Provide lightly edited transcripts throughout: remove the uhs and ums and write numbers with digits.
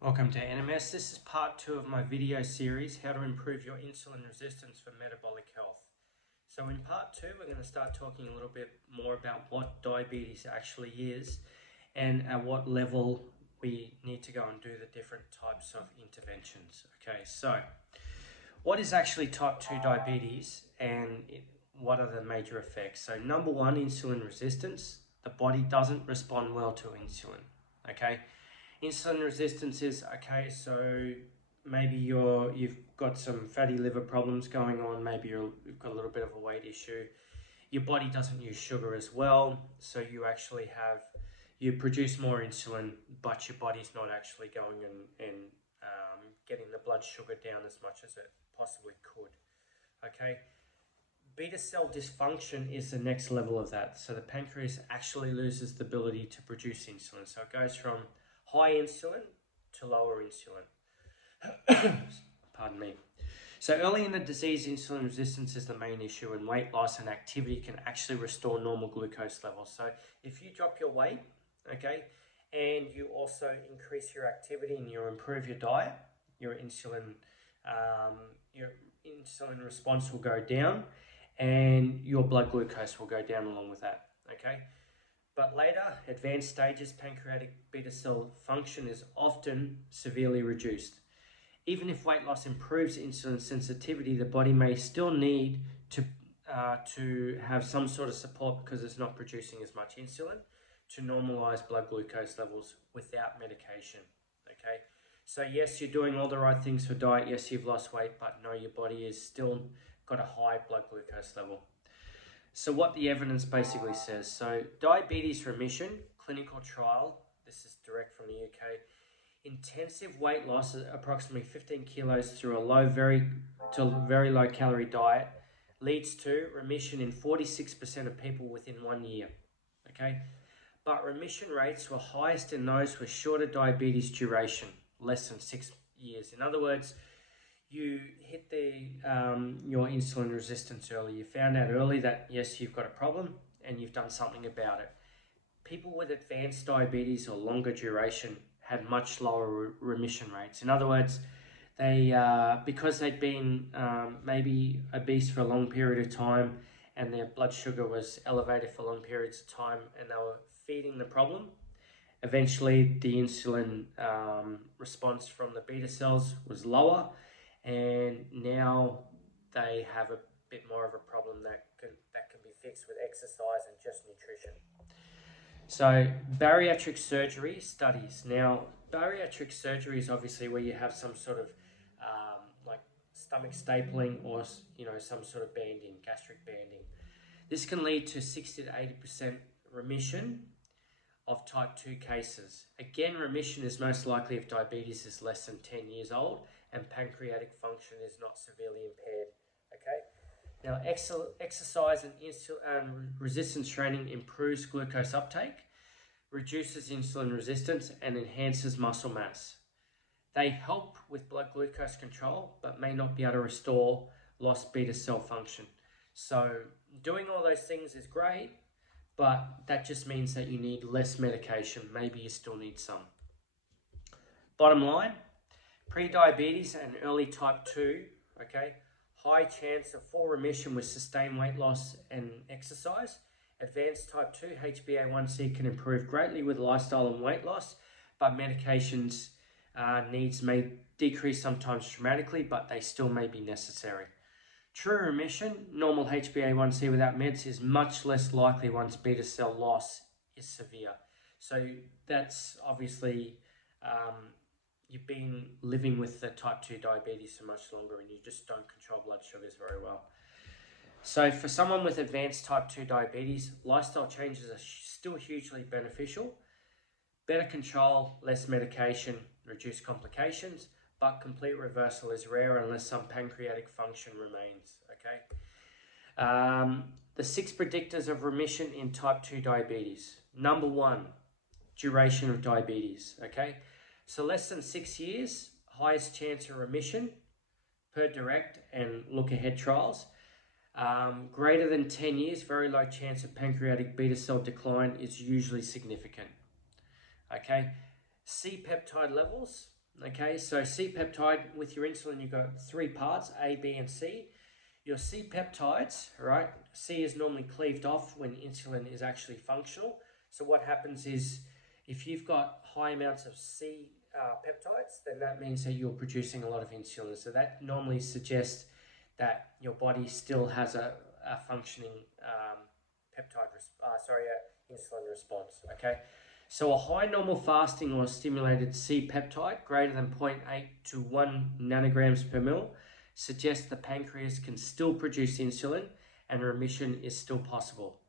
Welcome to NMS. This is part 2 of my video series, How to Improve Your Insulin Resistance for Metabolic Health. So in part 2, we're going to start talking a little bit more about what diabetes actually is and at what level we need to go and do the different types of interventions. Okay, so what is actually type 2 diabetes and what are the major effects? So number one, insulin resistance. The body doesn't respond well to insulin, okay? Insulin resistance is, okay, so maybe you've got some fatty liver problems going on, maybe you've got a little bit of a weight issue. Your body doesn't use sugar as well, so you produce more insulin, but your body's not actually going and getting the blood sugar down as much as it possibly could, okay? Beta cell dysfunction is the next level of that. So the pancreas actually loses the ability to produce insulin. So it goes from high insulin to lower insulin. Pardon me. So early in the disease, insulin resistance is the main issue, and weight loss and activity can actually restore normal glucose levels. So if you drop your weight, okay, and you also increase your activity and you improve your diet, your insulin response will go down and your blood glucose will go down along with that, okay? But later, advanced stages, pancreatic beta cell function is often severely reduced. Even if weight loss improves insulin sensitivity, the body may still need to have some sort of support because it's not producing as much insulin to normalize blood glucose levels without medication, okay? So yes, you're doing all the right things for diet. Yes, you've lost weight, but no, your body is still got a high blood glucose level. So what the evidence basically says. So diabetes remission, clinical trial, this is direct from the UK, intensive weight loss, approximately 15 kilos through a very low calorie diet, leads to remission in 46% of people within 1 year, okay? But remission rates were highest in those with shorter diabetes duration, less than 6 years. In other words, you hit your insulin resistance early. You found out early that, yes, you've got a problem and you've done something about it. People with advanced diabetes or longer duration had much lower remission rates. In other words, they because they'd been maybe obese for a long period of time and their blood sugar was elevated for long periods of time and they were feeding the problem, eventually the insulin response from the beta cells was lower, and now they have a bit more of a problem that can be fixed with exercise and just nutrition. So bariatric surgery studies. Now, bariatric surgery is obviously where you have some sort of like stomach stapling or some sort of banding, gastric banding. This can lead to 60 to 80% remission of type 2 cases. Again, remission is most likely if diabetes is less than 10 years old and pancreatic function is not severely impaired, okay? Now, exercise and resistance training improves glucose uptake, reduces insulin resistance, and enhances muscle mass. They help with blood glucose control, but may not be able to restore lost beta cell function. So doing all those things is great, but that just means that you need less medication. Maybe you still need some. Bottom line, pre-diabetes and early type 2, okay, high chance of full remission with sustained weight loss and exercise. Advanced type 2, HbA1c can improve greatly with lifestyle and weight loss, but medications needs may decrease sometimes dramatically, but they still may be necessary. True remission, normal HbA1c without meds, is much less likely once beta cell loss is severe. So that's obviously, you've been living with the type 2 diabetes for much longer and you just don't control blood sugars very well. So for someone with advanced type 2 diabetes, lifestyle changes are still hugely beneficial. Better control, less medication, reduce complications, but complete reversal is rare unless some pancreatic function remains, okay? The 6 predictors of remission in type 2 diabetes. Number 1, duration of diabetes, okay? So less than 6 years, highest chance of remission per direct and look ahead trials. Greater than 10 years, very low chance of pancreatic beta cell decline is usually significant, okay? C-peptide levels, Okay, so C-peptide with your insulin, you've got three parts, A, B, and C. Your C-peptides, right? C is normally cleaved off when insulin is actually functional. So what happens is if you've got high amounts of C peptides, then that means that you're producing a lot of insulin. So that normally suggests that your body still has a functioning insulin response, okay? So a high normal fasting or stimulated C-peptide greater than 0.8 to 1 nanograms per mil suggests the pancreas can still produce insulin and remission is still possible.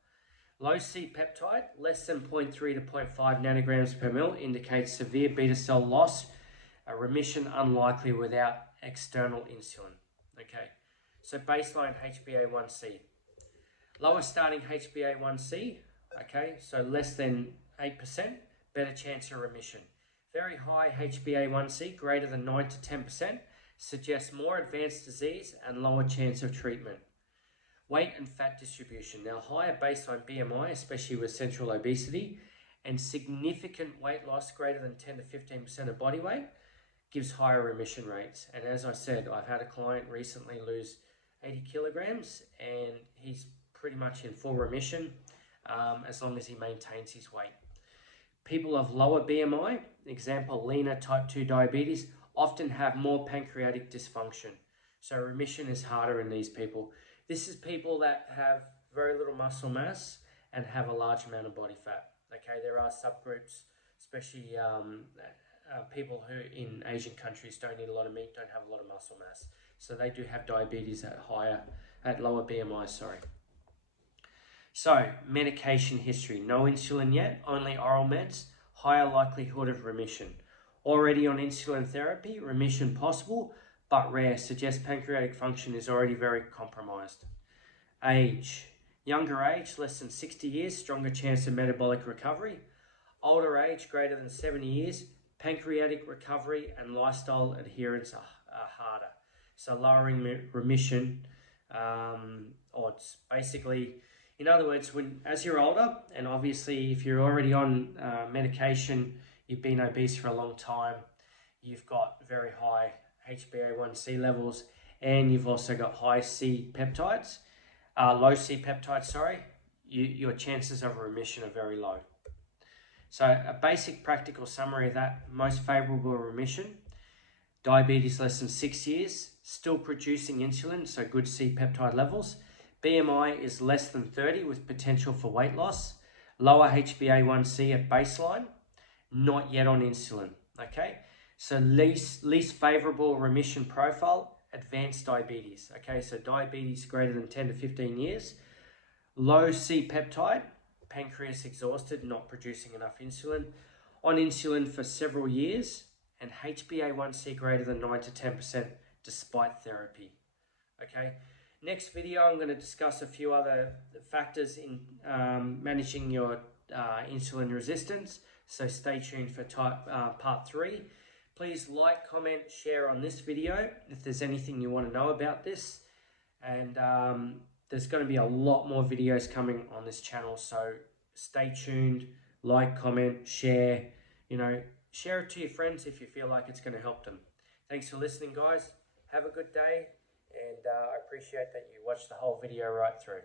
Low C-peptide, less than 0.3 to 0.5 nanograms per mil, indicates severe beta cell loss, a remission unlikely without external insulin. Okay, so baseline HbA1c. Lower starting HbA1c, okay, so less than 8%, better chance of remission. Very high HbA1c, greater than 9 to 10%, suggests more advanced disease and lower chance of treatment. Weight and fat distribution. Now, higher baseline BMI, especially with central obesity, and significant weight loss greater than 10 to 15% of body weight gives higher remission rates. And as I said, I've had a client recently lose 80 kilograms and he's pretty much in full remission as long as he maintains his weight. People of lower BMI, example leaner type 2 diabetes, often have more pancreatic dysfunction. So remission is harder in these people. This is people that have very little muscle mass and have a large amount of body fat. Okay, there are subgroups, especially people who in Asian countries don't eat a lot of meat, don't have a lot of muscle mass. So they do have diabetes at lower BMI, sorry. So, medication history. No insulin yet, only oral meds, higher likelihood of remission. Already on insulin therapy, remission possible, but rare, suggests pancreatic function is already very compromised. Age. Younger age, less than 60 years, stronger chance of metabolic recovery. Older age, greater than 70 years, pancreatic recovery and lifestyle adherence are harder. So lowering remission odds. Basically, in other words, as you're older, and obviously if you're already on medication, you've been obese for a long time, you've got very high HbA1c levels, and you've also got high C-peptides, low C-peptides, sorry, your chances of remission are very low. So a basic practical summary of that: most favorable remission, diabetes less than 6 years, still producing insulin, so good C-peptide levels. BMI is less than 30 with potential for weight loss. Lower HbA1c at baseline, not yet on insulin, okay? So least favorable remission profile, advanced diabetes, okay? So diabetes greater than 10 to 15 years. Low C-peptide, pancreas exhausted, not producing enough insulin. On insulin for several years, and HbA1c greater than 9 to 10% despite therapy, okay? Next video, I'm going to discuss a few other factors in managing your insulin resistance. So stay tuned for part 3. Please like, comment, share on this video if there's anything you want to know about this. And there's going to be a lot more videos coming on this channel. So stay tuned, like, comment, share, share it to your friends if you feel like it's going to help them. Thanks for listening, guys. Have a good day. And I appreciate that you watched the whole video right through.